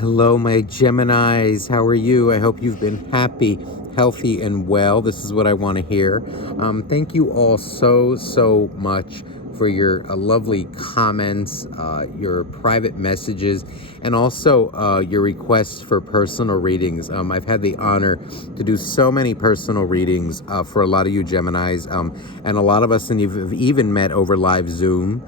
Hello, my Geminis. How are you? I hope you've been happy, healthy, and well. This is what I want to hear. Thank you all so much for your lovely comments, your private messages, and also your requests for personal readings. I've had the honor to do so many personal readings for a lot of you Geminis, and a lot of us have even met over live Zoom.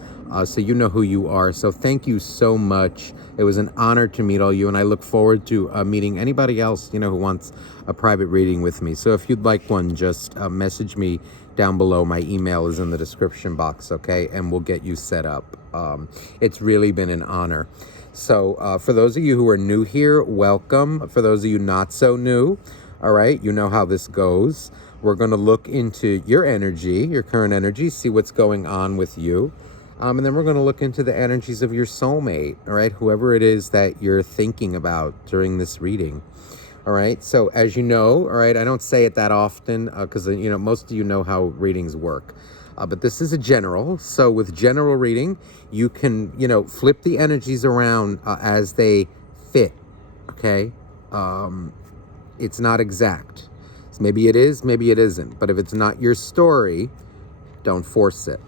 So you know who you are. So thank you so much. It was an honor to meet all you, and I look forward to meeting anybody else, who wants a private reading with me. So if you'd like one, just message me down below. My email is in the description box, okay? And we'll get you set up. It's really been an honor. So for those of you who are new here, welcome. For those of you not so new, all right, you know how this goes. We're going to look into your energy, your current energy, see what's going on with you. And then we're going to look into the energies of your soulmate, all right? Whoever it is that you're thinking about during this reading, all right? So as you know, all right, I don't say it that often because, most of you know how readings work. But this is a general. So with general reading, you can, flip the energies around as they fit, okay? It's not exact. So maybe it is, maybe it isn't. But if it's not your story, don't force it.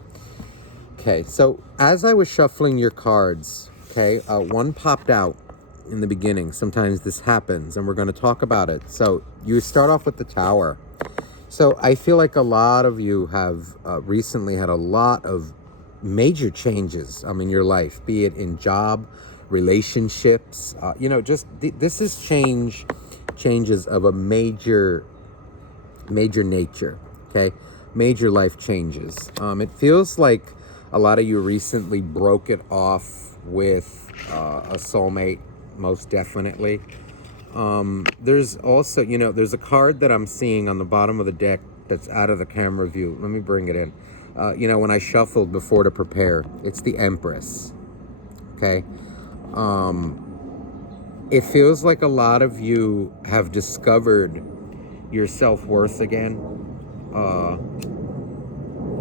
Okay, so as I was shuffling your cards, okay, one popped out in the beginning. Sometimes this happens, and we're going to talk about it. So you start off with the Tower. So I feel like a lot of you have recently had a lot of major changes in your life, be it in job, relationships, this is changes of a major nature, okay? Major life changes. It feels like a lot of you recently broke it off with a soulmate, most definitely. There's also, there's a card that I'm seeing on the bottom of the deck that's out of the camera view. Let me bring it in. When I shuffled before to prepare, it's the Empress, okay? It feels like a lot of you have discovered your self-worth again,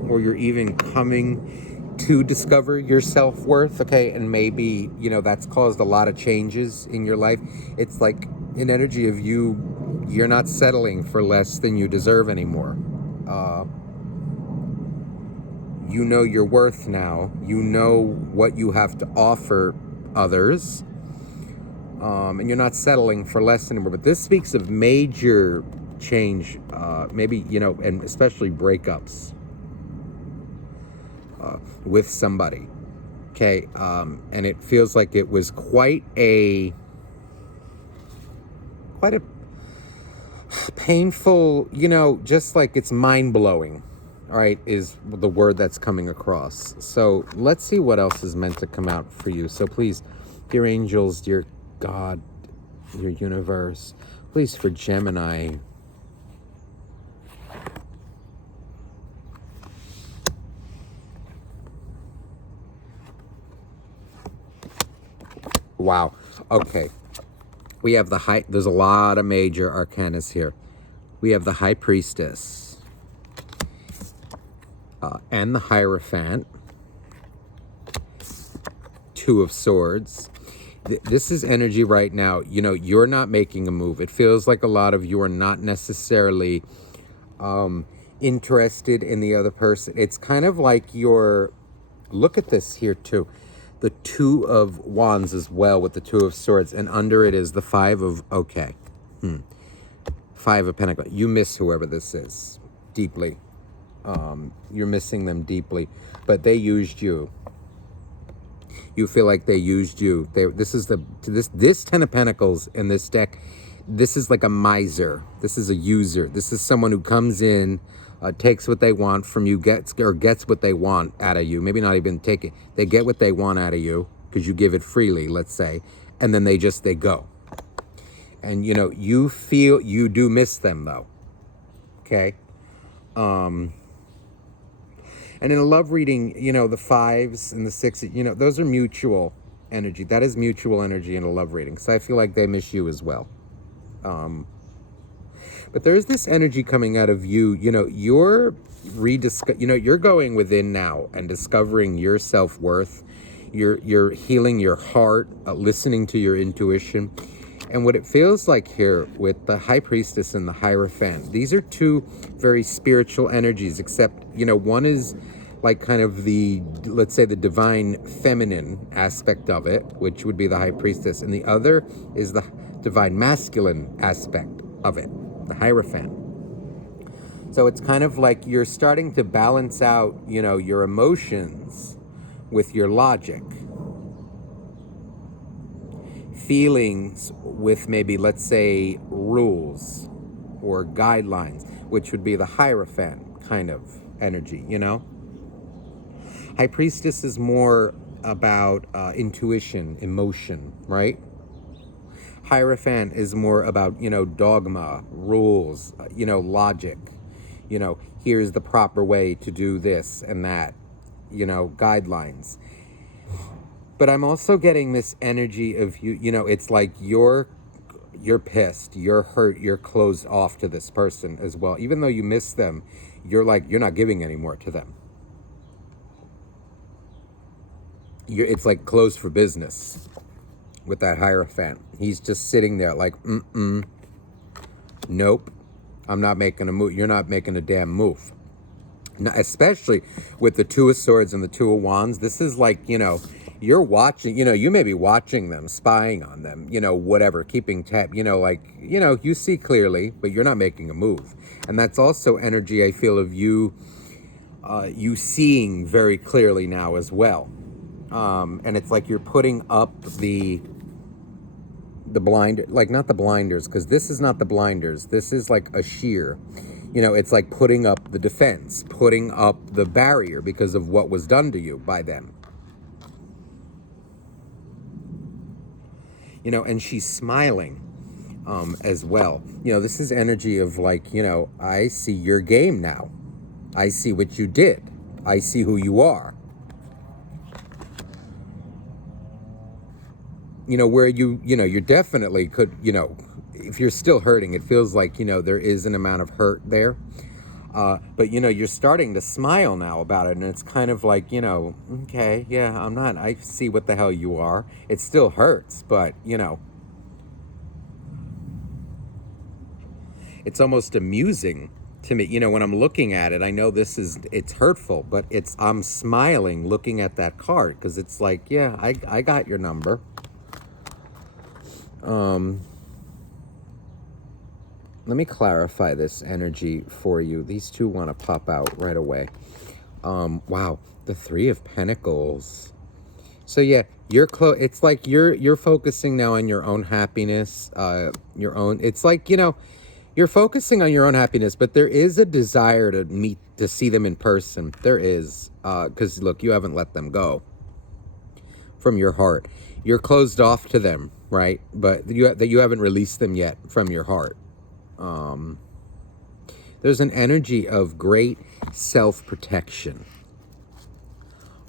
or you're even coming to discover your self-worth, okay? And maybe, that's caused a lot of changes in your life. It's like an energy of you're not settling for less than you deserve anymore. You know your worth now. You know what you have to offer others. And you're not settling for less anymore. But this speaks of major change, maybe, and especially breakups. With somebody, okay, and it feels like it was quite a painful, just like it's mind-blowing, all right, is the word that's coming across. So let's see what else is meant to come out for you. So please, dear angels, dear God, your universe, please, for Gemini, wow. Okay. We have there's a lot of major arcanas here. We have the High Priestess and the Hierophant, Two of Swords. This is energy right now. You're not making a move. It feels like a lot of you are not necessarily interested in the other person. It's kind of like look at this here too. The Two of Wands as well with the Two of Swords, and under it is the Five of Five of Pentacles. You miss whoever this is deeply. You're missing them deeply, but they used you. You feel like they used you. This Ten of Pentacles in this deck. This is like a miser. This is a user. This is someone who comes in, takes what they want from you, gets what they want out of you. Maybe not even take it. They get what they want out of you because you give it freely, let's say, and then they go. And you feel you do miss them though. Okay. And in a love reading, the fives and the sixes, those are mutual energy. That is mutual energy in a love reading. So I feel like they miss you as well. But there's this energy coming out of you. You're you're going within now and discovering your self-worth. You're healing your heart, listening to your intuition. And what it feels like here with the High Priestess and the Hierophant, these are two very spiritual energies, except, one is like kind of the, let's say, the divine feminine aspect of it, which would be the High Priestess, and the other is the divine masculine aspect of it, the Hierophant. So it's kind of like you're starting to balance out, your emotions with your logic. Feelings with maybe, let's say, rules or guidelines, which would be the Hierophant kind of energy, High Priestess is more about intuition, emotion, right? Hierophant is more about, dogma, rules, logic. Here's the proper way to do this and that, guidelines. But I'm also getting this energy of you, it's like you're pissed, you're hurt, you're closed off to this person as well. Even though you miss them, you're not giving any more to them. It's like closed for business with that Hierophant. He's just sitting there like, nope, I'm not making a move. You're not making a damn move. Now, especially with the Two of Swords and the Two of Wands, this is like, you're watching, you may be watching them, spying on them, whatever, keeping tab, you see clearly, but you're not making a move. And that's also energy, I feel, of you seeing very clearly now as well. And it's like you're putting up the blinder, like not the blinders, because this is not the blinders. This is like a sheer, it's like putting up the defense, putting up the barrier because of what was done to you by them. And she's smiling as well. This is energy of like, I see your game now. I see what you did. I see who you are. Where you definitely could, if you're still hurting, it feels like, there is an amount of hurt there. But, you're starting to smile now about it. And it's kind of like, okay, yeah, I see what the hell you are. It still hurts, but, it's almost amusing to me. When I'm looking at it, I know it's hurtful, but I'm smiling looking at that card because it's like, yeah, I got your number. Let me clarify this energy for you. These two want to pop out right away. Wow, the Three of Pentacles. So yeah, you're close. It's like you're focusing now on your own happiness, it's like, you're focusing on your own happiness, but there is a desire to see them in person. There is, because look, you haven't let them go from your heart. You're closed off to them, right? But you haven't released them yet from your heart. There's an energy of great self-protection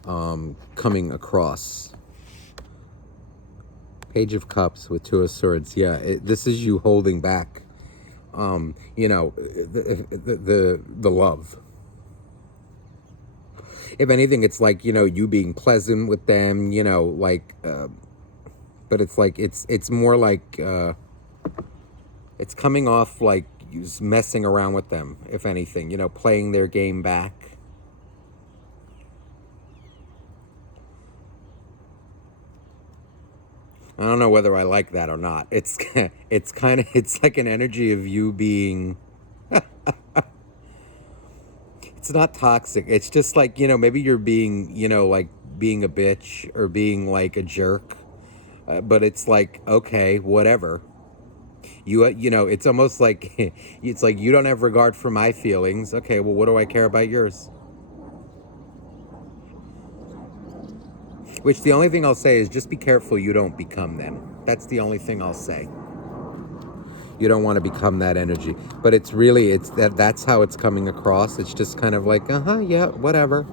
coming across. Page of Cups with Two of Swords. Yeah, this is you holding back, the love. If anything, it's like, you being pleasant with them, but it's like, it's more like, it's coming off like you messing around with them, if anything, playing their game back. I don't know whether I like that or not. It's like an energy of you being, it's not toxic. It's just like, maybe you're being, like being a bitch or being like a jerk. But it's like, okay, whatever. It's almost like, it's like, you don't have regard for my feelings. Okay, well, what do I care about yours? Which the only thing I'll say is just be careful you don't become them. That's the only thing I'll say. You don't want to become that energy. But that's how it's coming across. It's just kind of like, yeah, whatever.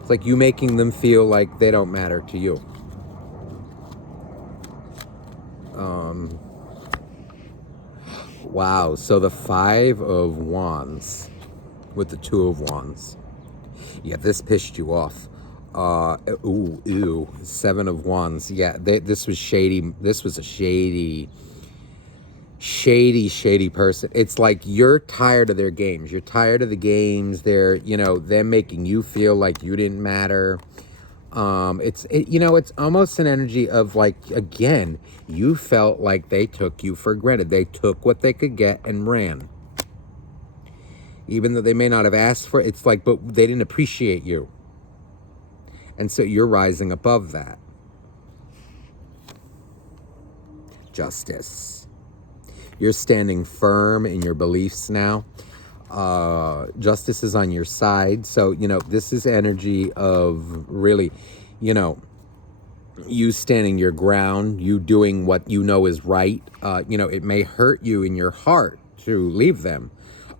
It's like you making them feel like they don't matter to you. Wow, so the Five of Wands with the Two of Wands. Yeah, this pissed you off. Ooh, Seven of Wands. Yeah, this was shady. This was a shady person. It's like you're tired of their games. You're tired of the games. They're, them making you feel like you didn't matter. It's almost an energy of like, again, you felt like they took you for granted. They took what they could get and ran. Even though they may not have asked for it, it's like, but they didn't appreciate you. And so you're rising above that. Justice. You're standing firm in your beliefs now. Justice is on your side. So, this is energy of really, you standing your ground, you doing what you know is right. It may hurt you in your heart to leave them,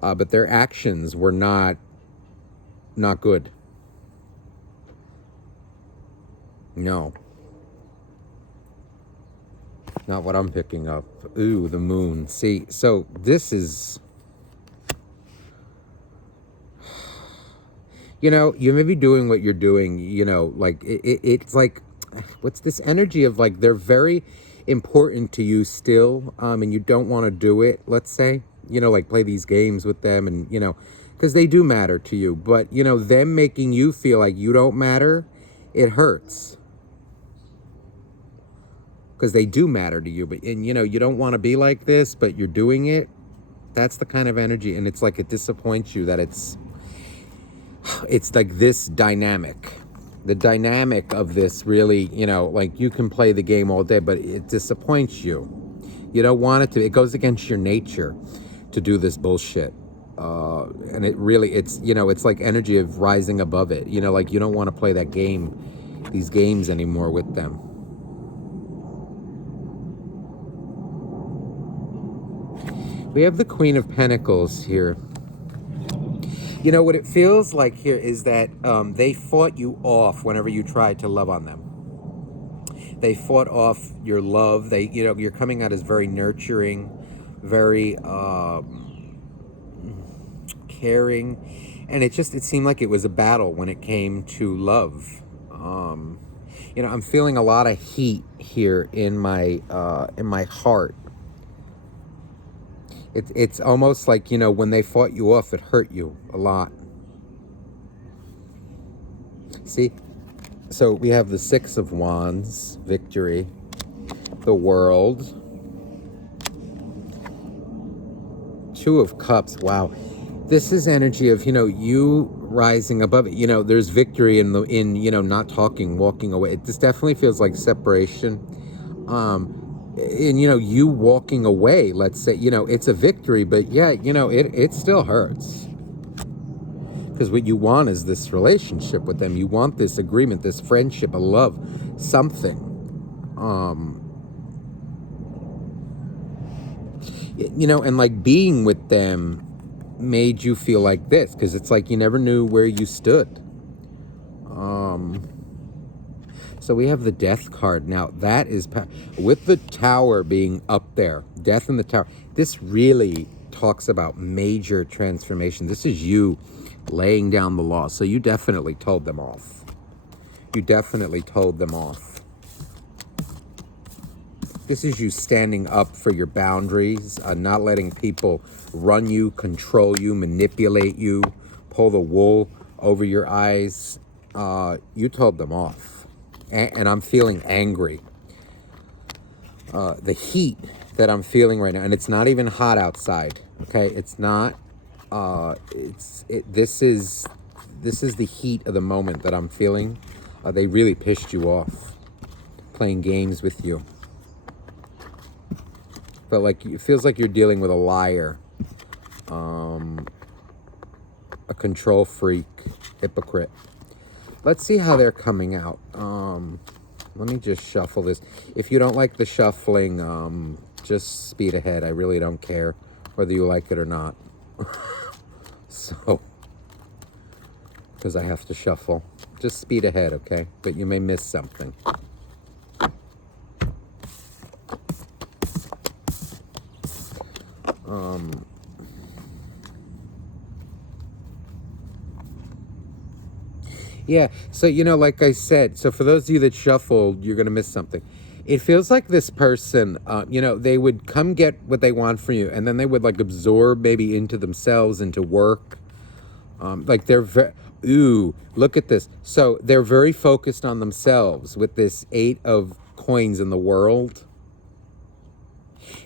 but their actions were not good. No. Not what I'm picking up. Ooh, the moon. See, so this is... you may be doing what you're doing, like, it's like, what's this energy of, like, they're very important to you still, and you don't want to do it, let's say, like, play these games with them, and, because they do matter to you, but, them making you feel like you don't matter, it hurts. Because they do matter to you, and you don't want to be like this, but you're doing it. That's the kind of energy, and it's like it disappoints you that it's like this dynamic. The dynamic of this really, like you can play the game all day, but it disappoints you. You don't want it to. It goes against your nature to do this bullshit, and it's like energy of rising above it. Like you don't want to play that game, these games anymore with them. We have the Queen of Pentacles here. What it feels like here is that they fought you off whenever you tried to love on them. They fought off your love. You're coming out as very nurturing, very caring, and it seemed like it was a battle when it came to love. I'm feeling a lot of heat here in my heart. It's almost like, when they fought you off, it hurt you a lot. See? So we have the Six of Wands, victory, the World, Two of Cups. Wow. This is energy of, you rising above it. There's victory in not talking, walking away. This definitely feels like separation. And you walking away, let's say, it's a victory, but yeah, it still hurts, because what you want is this relationship with them. You want this agreement, this friendship, a love, something. And like being with them made you feel like this, because it's like you never knew where you stood. So we have the Death card. Now, that is, with the Tower being up there, Death in the Tower, this really talks about major transformation. This is you laying down the law. So you definitely told them off. You definitely told them off. This is you standing up for your boundaries, not letting people run you, control you, manipulate you, pull the wool over your eyes. You told them off. And I'm feeling angry. The heat that I'm feeling right now, and it's not even hot outside. Okay, it's not. This is the heat of the moment that I'm feeling. They really pissed you off, playing games with you. But like it feels like you're dealing with a liar, a control freak, hypocrite. Let's see how they're coming out. Let me just shuffle this. If you don't like the shuffling, just speed ahead. I really don't care whether you like it or not. So, because I have to shuffle. Just speed ahead, okay? But you may miss something. Yeah. So, like I said, so for those of you that shuffled, you're going to miss something. It feels like this person, they would come get what they want from you, and then they would like absorb maybe into themselves, into work. Like ooh, look at this. So they're very focused on themselves with this 8 of coins in the world.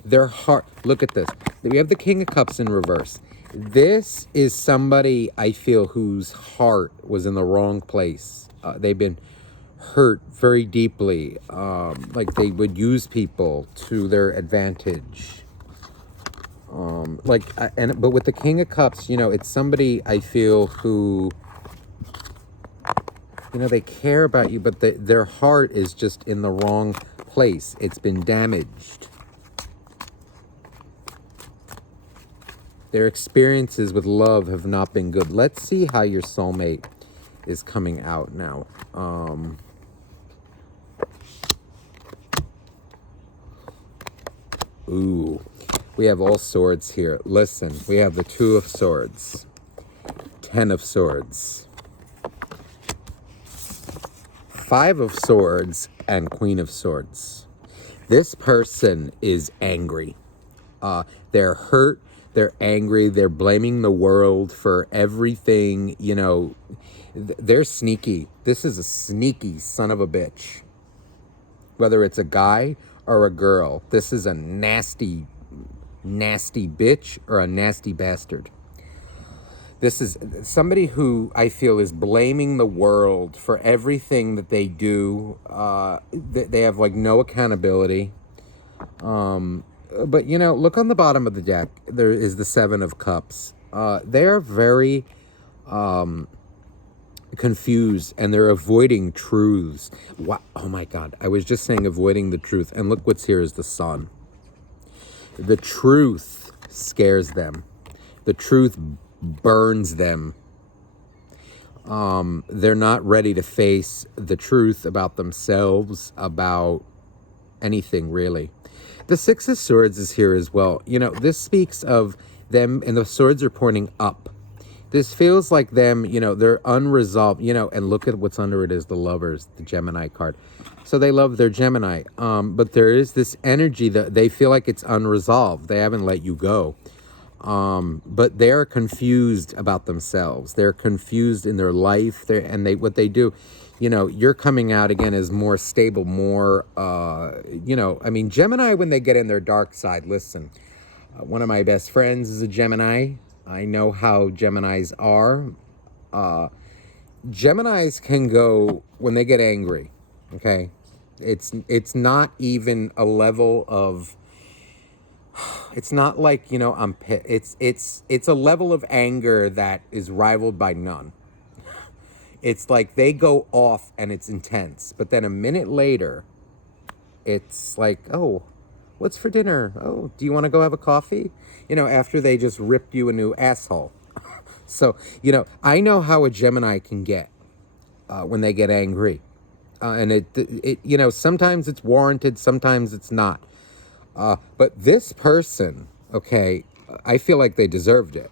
Their heart, look at this. We have the King of Cups in reverse. This is somebody I feel whose heart was in the wrong place. They've been hurt very deeply. Like they would use people to their advantage. But with the King of Cups, it's somebody I feel who, they care about you, but their heart is just in the wrong place. It's been damaged. Their experiences with love have not been good. Let's see how your soulmate is coming out now. Ooh, we have all swords here. Listen, we have the 2 of Swords, 10 of Swords, 5 of Swords, and Queen of Swords. This person is angry. They're hurt. They're angry. They're blaming the world for everything. They're sneaky. This is a sneaky son of a bitch. Whether it's a guy or a girl, this is a nasty, nasty bitch or a nasty bastard. This is somebody who I feel is blaming the world for everything that they do. They have like no accountability. But, look on the bottom of the deck. There is the 7 of Cups. They are very confused, and they're avoiding truths. Wow. Oh, my God. I was just saying avoiding the truth. And look what's here is the Sun. The truth scares them. The truth burns them. They're not ready to face the truth about themselves, about anything, really. The 6 of Swords is here as well. This speaks of them, and the swords are pointing up. This feels like them, they're unresolved, and look at what's under it is the Lovers, the Gemini card. So they love their Gemini. But there is this energy that they feel like it's unresolved. They haven't let you go. But they're confused about themselves. They're confused in their life. What they do, you're coming out again as more stable, more, Gemini, when they get in their dark side, listen, one of my best friends is a Gemini. I know how Geminis are. Geminis can go when they get angry. Okay. It's not even a level of, it's not like, I'm pissed. It's a level of anger that is rivaled by none. It's like they go off and it's intense, but then a minute later, it's like, oh, what's for dinner? Oh, do you want to go have a coffee? After they just ripped you a new asshole. So, I know how a Gemini can get when they get angry. And it sometimes it's warranted, sometimes it's not. But this person, okay, I feel like they deserved it.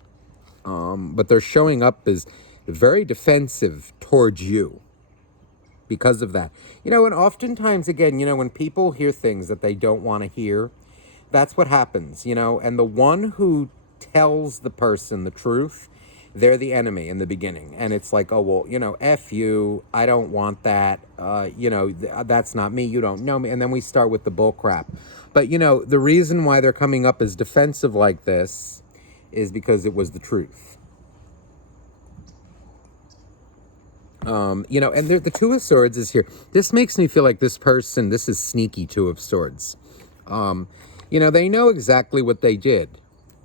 But they're showing up as very defensive towards you because of that. And oftentimes, again, when people hear things that they don't want to hear, that's what happens, and the one who tells the person the truth, they're the enemy in the beginning. And it's like, oh, well, F you, I don't want that, that's not me, you don't know me. And then we start with the bull crap. But, the reason why they're coming up as defensive like this is because it was the truth. And the 2 of Swords is here. This makes me feel like this person, this is sneaky 2 of Swords. They know exactly what they did.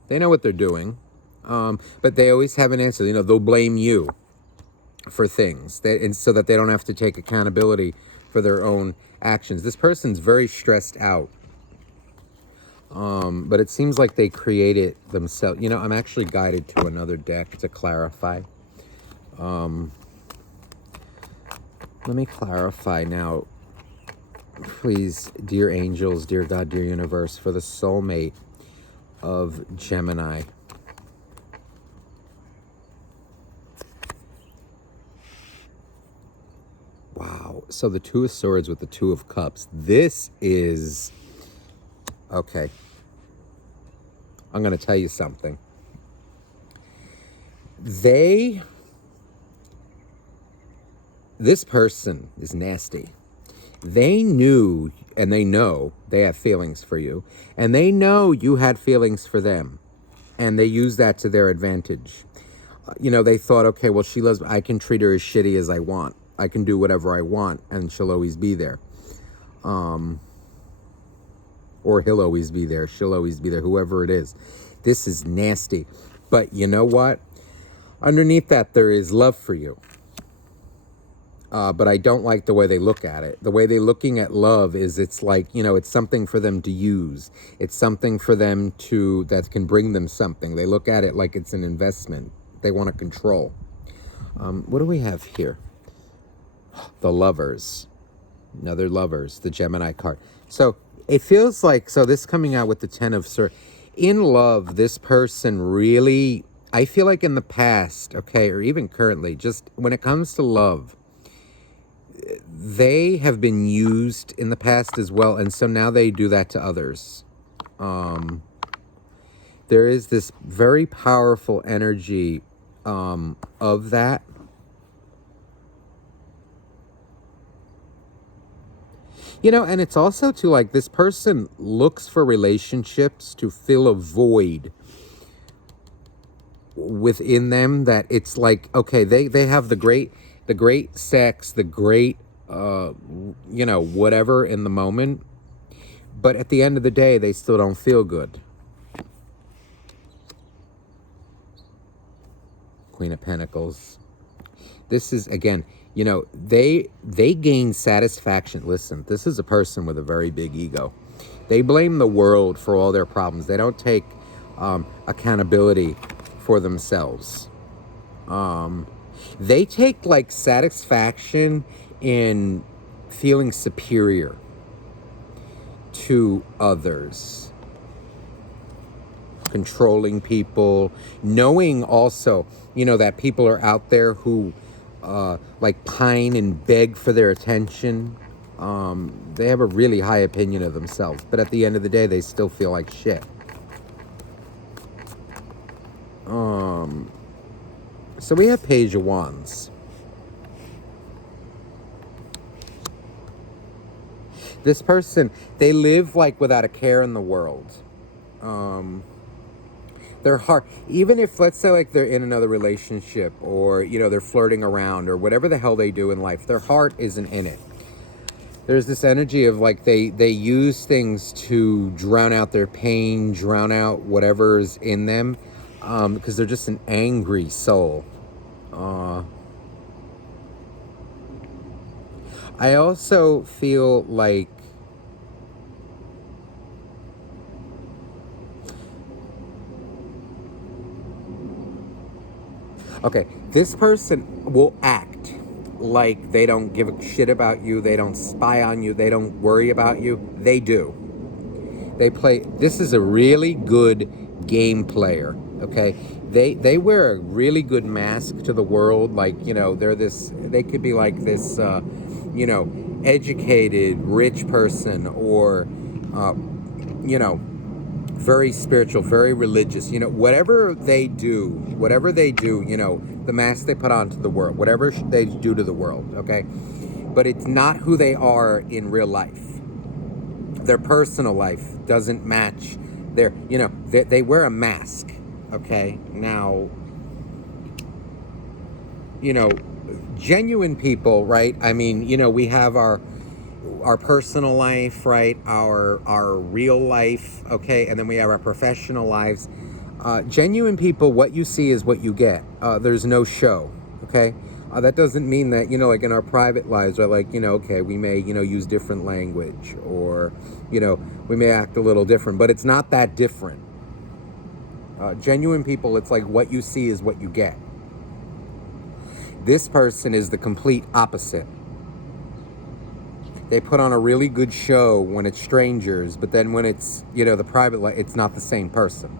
They know what they're doing. But they always have an answer. They'll blame you for things, and so that they don't have to take accountability for their own actions. This person's very stressed out. But it seems like they create it themselves. I'm actually guided to another deck to clarify. Let me clarify now. Please, dear angels, dear God, dear universe, for the soulmate of Gemini. So the Two of Swords with the Two of Cups. This is... Okay. I'm going to tell you something. This person is nasty. They knew, and they know they have feelings for you, and they know you had feelings for them, and they use that to their advantage. They thought, okay, well, she loves me. I can treat her as shitty as I want. I can do whatever I want, and she'll always be there. Or he'll always be there. She'll always be there, whoever it is. This is nasty. But you know what? Underneath that, there is love for you. But I don't like the way they look at it. The way they're looking at love is it's like, it's something for them to use. It's something for them that can bring them something. They look at it like it's an investment. They want to control. What do we have here? The Lovers. Another Lovers, the Gemini card. So it feels like, this coming out with the Ten of Swords. In love, this person really, I feel like in the past, okay, or even currently, just when it comes to love, they have been used in the past as well, and so now they do that to others. There is this very powerful energy of that. And it's also too, like, this person looks for relationships to fill a void within them, that it's like, okay, they have the great sex, the great, whatever in the moment. But at the end of the day, they still don't feel good. Queen of Pentacles. This is, again, they gain satisfaction. Listen, this is a person with a very big ego. They blame the world for all their problems. They don't take accountability for themselves. They take, like, satisfaction in feeling superior to others, controlling people, knowing also, that people are out there who like pine and beg for their attention. They have a really high opinion of themselves, but at the end of the day, they still feel like shit. So we have Page of Wands. This person, they live like without a care in the world. Their heart, even if, let's say, like, they're in another relationship, or, they're flirting around, or whatever the hell they do in life, their heart isn't in it. There's this energy of, like, they use things to drown out their pain, drown out whatever's in them, because they're just an angry soul. I also feel like okay, this person will act like they don't give a shit about you, they don't spy on you, they don't worry about you. They do. This is a really good game player, okay? They wear a really good mask to the world, like, they could be like this, educated, rich person, or, very spiritual, very religious, whatever they do, the mask they put on to the world, whatever they do to the world, okay? But it's not who they are in real life. Their personal life doesn't match their, they wear a mask, okay? Now, genuine people, right? I mean, we have our personal life, right? Our real life, okay? And then we have our professional lives. Genuine people, what you see is what you get. There's no show, okay? That doesn't mean that, like in our private lives, right? Like, okay, we may, use different language, or, we may act a little different, but it's not that different. Genuine people, it's like what you see is what you get. This person is the complete opposite. They put on a really good show when it's strangers, but then when it's, the private life, it's not the same person.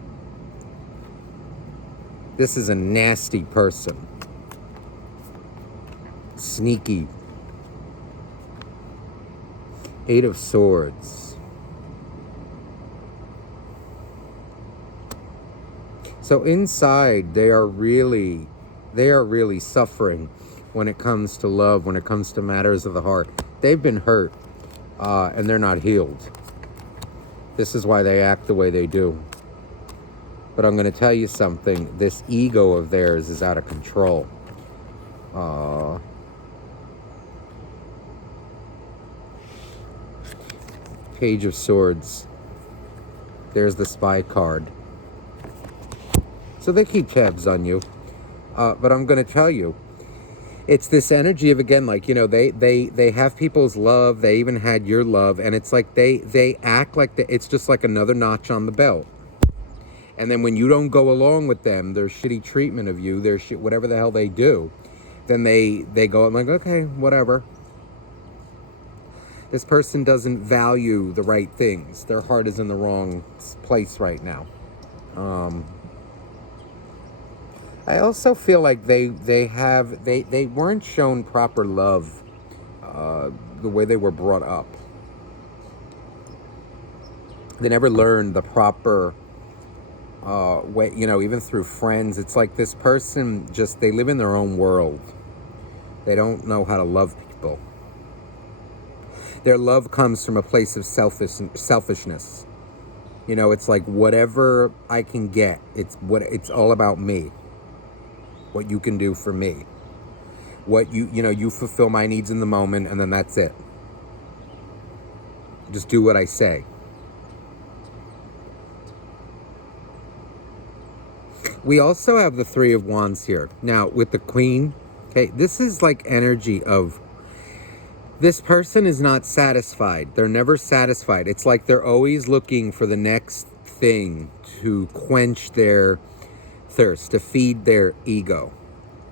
This is a nasty person. Sneaky. Eight of Swords. So inside, they are really suffering when it comes to love, when it comes to matters of the heart. They've been hurt, and they're not healed. This is why they act the way they do. But I'm going to tell you something. This ego of theirs is out of control. Page of Swords. There's the spy card. So they keep tabs on you. But I'm going to tell you, it's this energy of, again, like, you know, they have people's love. They even had your love. And it's like they act like it's just like another notch on the belt. And then when you don't go along with them, their shitty treatment of you, their shit, whatever the hell they do, then they go, I'm like, okay, whatever. This person doesn't value the right things. Their heart is in the wrong place right now. I also feel like they weren't shown proper love the way they were brought up. They never learned the proper way, you know, even through friends. It's like this person just, they live in their own world. They don't know how to love people. Their love comes from a place of selfishness. You know, it's like whatever I can get, it's all about me. What you can do for me. What you fulfill my needs in the moment, and then that's it. Just do what I say. We also have the Three of Wands here. Now, with the Queen, okay, this is like energy of, this person is not satisfied. They're never satisfied. It's like they're always looking for the next thing to quench their thirst, to feed their ego.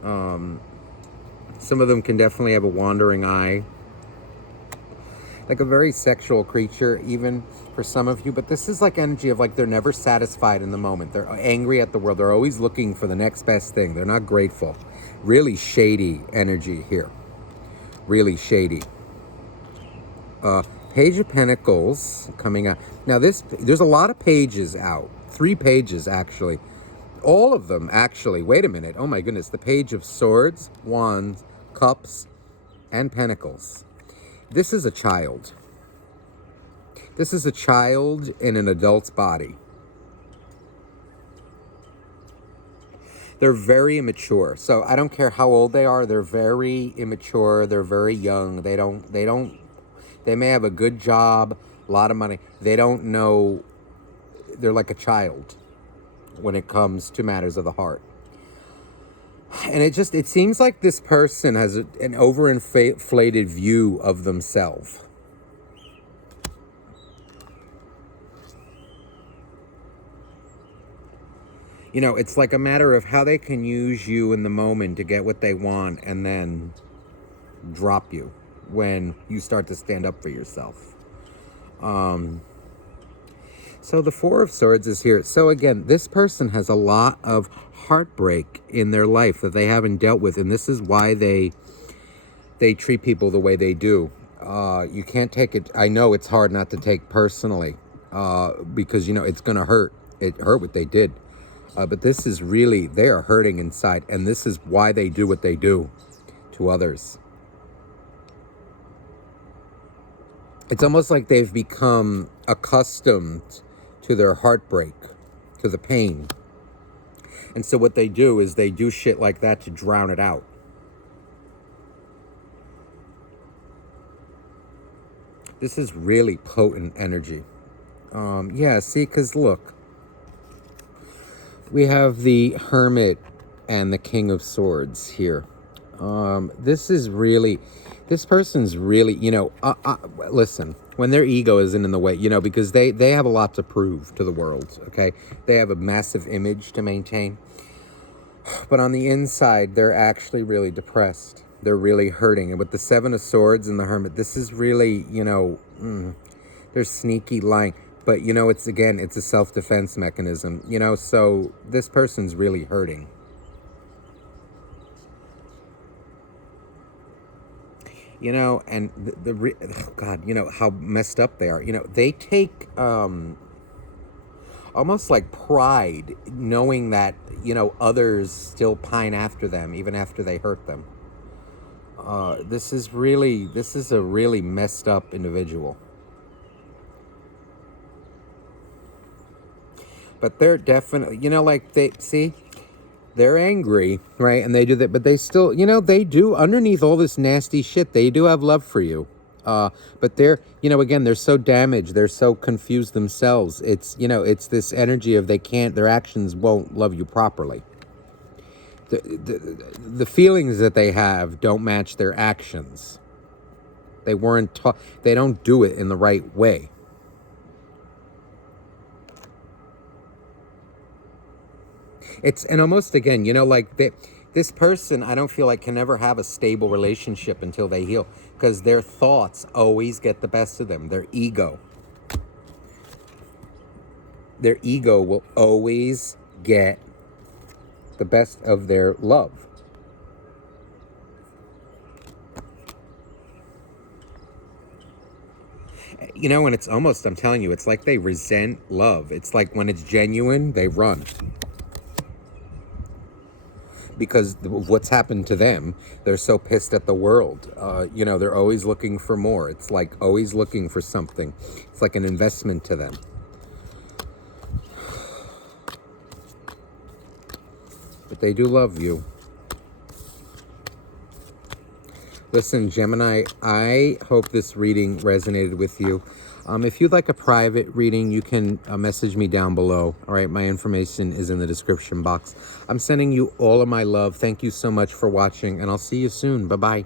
Some of them can definitely have a wandering eye, like a very sexual creature, even for some of you. But this is like energy of like they're never satisfied in the moment. They're angry at the world. They're always looking for the next best thing. They're not grateful. Really shady energy here. Really shady. Page of Pentacles coming out. Now there's a lot of pages out. 3 pages actually. All of them actually. Wait a minute. Oh my goodness. The Page of Swords, Wands, Cups, and Pentacles. This is a child. This is a child in an adult's body. They're very immature. So I don't care how old they are. They're very immature. They're very young. They may have a good job, a lot of money. They don't know. They're like a child when it comes to matters of the heart. And it seems like this person has an overinflated view of themselves. You know, it's like a matter of how they can use you in the moment to get what they want and then drop you when you start to stand up for yourself. So the Four of Swords is here. So again, this person has a lot of heartbreak in their life that they haven't dealt with. And this is why they treat people the way they do. You can't take it. I know it's hard not to take personally because, you know, it's going to hurt. It hurt what they did. But this is really, they are hurting inside. And this is why they do what they do to others. It's almost like they've become accustomed to their heartbreak, to the pain. And so what they do is they do shit like that to drown it out. This is really potent energy. Yeah, see, because look. We have the Hermit and the King of Swords here. This person's really, you know, listen, when their ego isn't in the way, you know, because they have a lot to prove to the world, okay? They have a massive image to maintain. But on the inside, they're actually really depressed. They're really hurting. And with the Seven of Swords and the Hermit, this is really, you know, they're sneaky lying. But, you know, it's a self-defense mechanism, you know, so this person's really hurting. You know, and oh God, you know how messed up they are. You know, they take almost like pride knowing that, you know, others still pine after them even after they hurt them. This is a really messed up individual. But they're definitely, you know, like they see, they're angry, right? And they do that, but they still, you know, they do underneath all this nasty shit, they do have love for you. But they're, you know, again, they're so damaged, they're so confused themselves. It's, you know, it's this energy of they can't, their actions won't love you properly. The feelings that they have don't match their actions. They weren't taught, they don't do it in the right way. It's, and almost again, you know, like this person, I don't feel like can never have a stable relationship until they heal, because their thoughts always get the best of them. Their ego will always get the best of their love. You know, and it's almost, I'm telling you, it's like they resent love. It's like when it's genuine, they run. Because of what's happened to them, they're so pissed at the world. You know, they're always looking for more. It's like always looking for something. It's like an investment to them. But they do love you. Listen, Gemini, I hope this reading resonated with you. If you'd like a private reading, you can message me down below. All right, my information is in the description box. I'm sending you all of my love. Thank you so much for watching, and I'll see you soon. Bye-bye.